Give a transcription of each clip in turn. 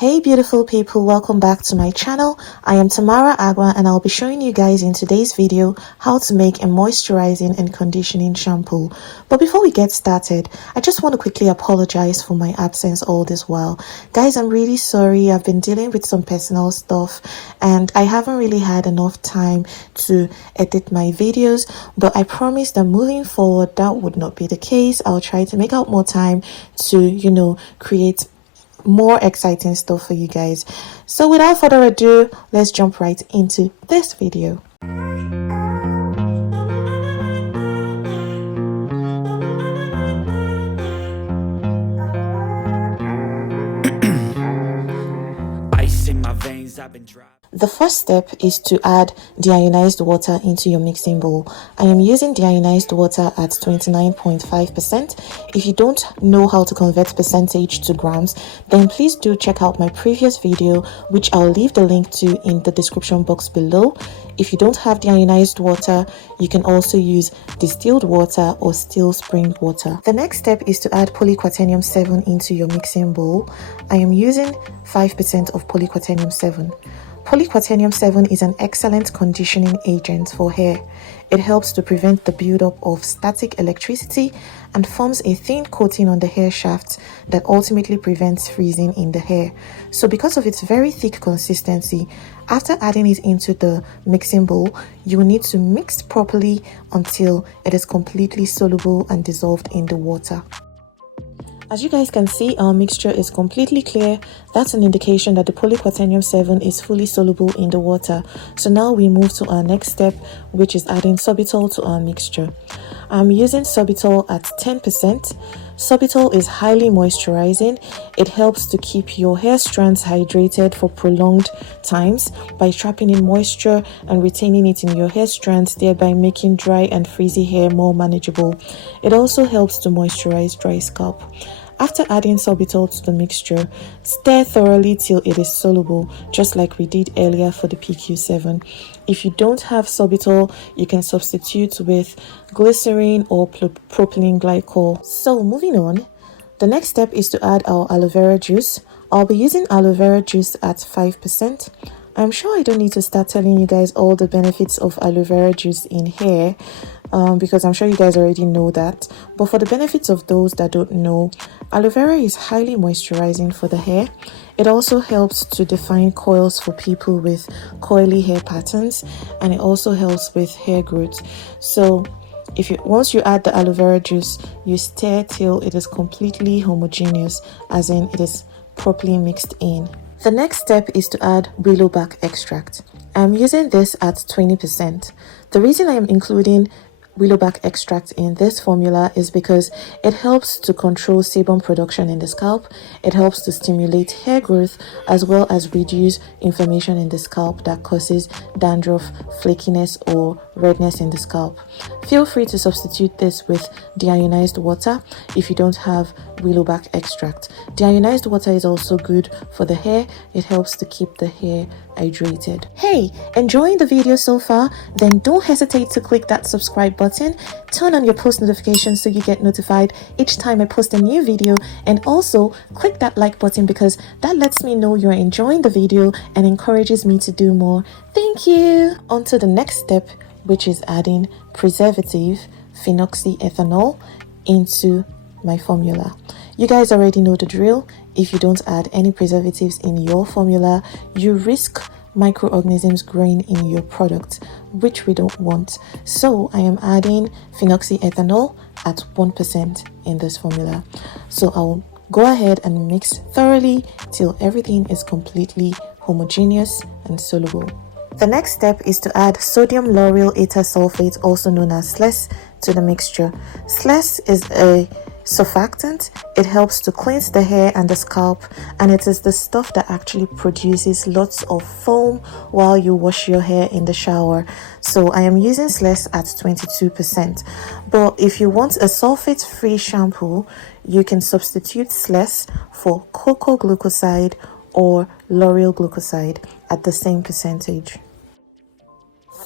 Hey beautiful people, welcome back to my channel. I am Tamara Agua and I'll be showing you guys in today's video how to make a moisturizing and conditioning shampoo. But before we get started, I just want to quickly apologize for my absence all this while. Guys, I'm really sorry. I've been dealing with some personal stuff and I haven't really had enough time to edit my videos, but I promise that moving forward that would not be the case. I'll try to make out more time to, create more exciting stuff for you guys. So without further ado, let's jump right into this video. Ice in my veins, I've been dry. The first step is to add deionized water into your mixing bowl. I am using deionized water at 29.5%. If you don't know how to convert percentage to grams, then please do check out my previous video, which I'll leave the link to in the description box below. If you don't have deionized water, you can also use distilled water or still spring water. The next step is to add Polyquaternium 7 into your mixing bowl. I am using 5% of Polyquaternium 7. Polyquaternium 7 is an excellent conditioning agent for hair. It helps to prevent the buildup of static electricity and forms a thin coating on the hair shaft that ultimately prevents freezing in the hair. So because of its very thick consistency, after adding it into the mixing bowl, you will need to mix properly until it is completely soluble and dissolved in the water. As you guys can see, our mixture is completely clear. That's an indication that the Polyquaternium 7 is fully soluble in the water. So now we move to our next step, which is adding Sorbitol to our mixture. I'm using Sorbitol at 10%. Sorbitol is highly moisturizing. It helps to keep your hair strands hydrated for prolonged times by trapping in moisture and retaining it in your hair strands, thereby making dry and frizzy hair more manageable. It also helps to moisturize dry scalp. After adding sorbitol to the mixture, stir thoroughly till it is soluble, just like we did earlier for the PQ7. If you don't have sorbitol, you can substitute with glycerin or propylene glycol. So moving on, the next step is to add our aloe vera juice. I'll be using aloe vera juice at 5%. I'm sure I don't need to start telling you guys all the benefits of aloe vera juice in hair, because I'm sure you guys already know that. But for the benefits of those that don't know, aloe vera is highly moisturizing for the hair. It also helps to define coils for people with coily hair patterns, and it also helps with hair growth. So once you add the aloe vera juice, you stir till it is completely homogeneous, as in it is properly mixed in. The next step is to add Willow Bark extract. I'm using this at 20%. The reason I am including Willow Bark extract in this formula is because it helps to control sebum production in the scalp. It helps to stimulate hair growth as well as reduce inflammation in the scalp that causes dandruff, flakiness, or redness in the scalp. Feel free to substitute this with deionized water if you don't have Willow Bark extract. Deionized water is also good for the hair. It helps to keep the hair hydrated. Hey, enjoying the video so far? Then don't hesitate to click that subscribe button, turn on your post notifications so you get notified each time I post a new video, and also click that like button because that lets me know you're enjoying the video and encourages me to do more. Thank you. On to the next step, which is adding preservative Phenoxyethanol into my formula. You guys already know the drill. If you don't add any preservatives in your formula, you risk microorganisms growing in your product, which we don't want. So I am adding Phenoxyethanol at 1% in this formula. So I'll go ahead and mix thoroughly till everything is completely homogeneous and soluble. The next step is to add sodium lauryl ether sulfate, also known as SLES, to the mixture. SLES is a surfactant. It helps to cleanse the hair and the scalp, and it is the stuff that actually produces lots of foam while you wash your hair in the shower. So I am using SLES at 22%. But if you want a sulfate-free shampoo, you can substitute SLES for cocoa glucoside or lauryl glucoside at the same percentage.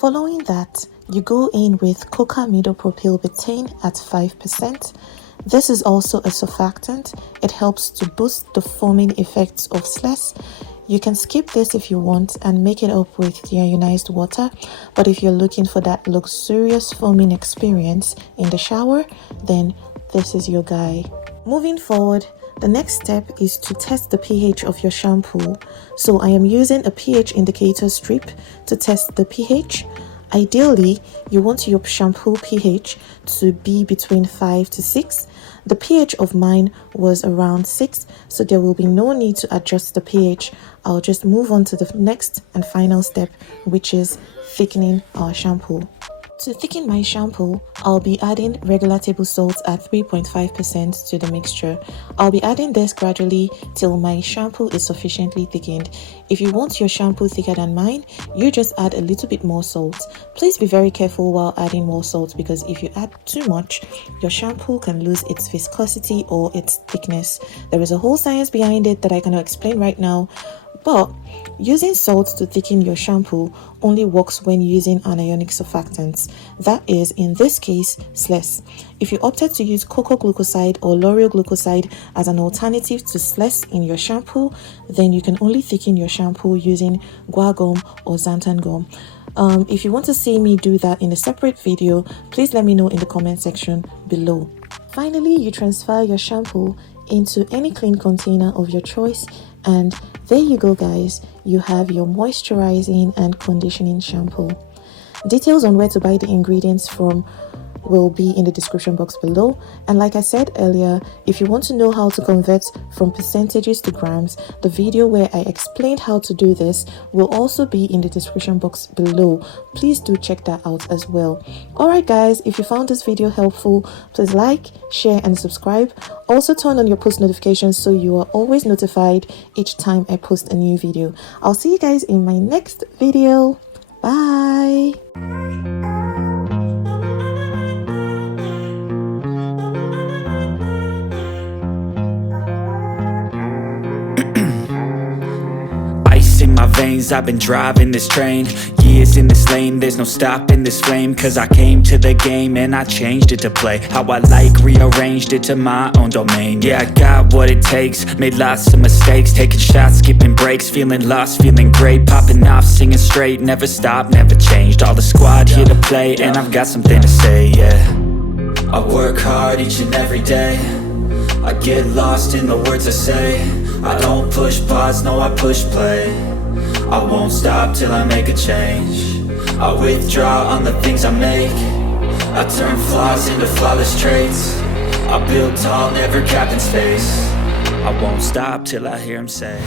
Following that, you go in with coca midopropyl betaine at 5%. This is also a surfactant. It helps to boost the foaming effects of celes. You can skip this if you want and make it up with deionized water, but if you're looking for that luxurious foaming experience in the shower, then this is your guy. Moving forward, the next step is to test the pH of your shampoo. So I am using a pH indicator strip to test the pH. Ideally, you want your shampoo pH to be between 5 to 6. The pH of mine was around 6, so there will be no need to adjust the pH. I'll just move on to the next and final step, which is thickening our shampoo. To thicken my shampoo, I'll be adding regular table salt at 3.5% to the mixture. I'll be adding this gradually till my shampoo is sufficiently thickened. If you want your shampoo thicker than mine, you just add a little bit more salt. Please be very careful while adding more salt, because if you add too much, your shampoo can lose its viscosity or its thickness. There is a whole science behind it that I cannot explain right now. But using salt to thicken your shampoo only works when using anionic surfactants. That is, in this case, celes. If you opted to use cocoa glucoside or lauryl glucoside as an alternative to celes in your shampoo, then you can only thicken your shampoo using guar gum or xanthan gum. If you want to see me do that in a separate video, please let me know in the comment section below. Finally, you transfer your shampoo into any clean container of your choice, and there you go guys, you have your moisturizing and conditioning shampoo. Details on where to buy the ingredients from will be in the description box below, and like I said earlier, if you want to know how to convert from percentages to grams, the video where I explained how to do this will also be in the description box below. Please do check that out as well. Alright guys, if you found this video helpful, please like, share and subscribe. Also turn on your post notifications so you are always notified each time I post a new video. I'll see you guys in my next video. Bye. In my veins, I've been driving this train. Years in this lane, there's no stopping this flame. Cause I came to the game and I changed it to play how I like, rearranged it to my own domain. Yeah, I got what it takes, made lots of mistakes, taking shots, skipping breaks, feeling lost, feeling great, popping off, singing straight, never stopped, never changed. All the squad here to play, and I've got something to say, yeah. I work hard each and every day, I get lost in the words I say. I don't push pause, no I push play. I won't stop till I make a change. I withdraw on the things I make. I turn flaws into flawless traits. I build tall, never capped in space. I won't stop till I hear him say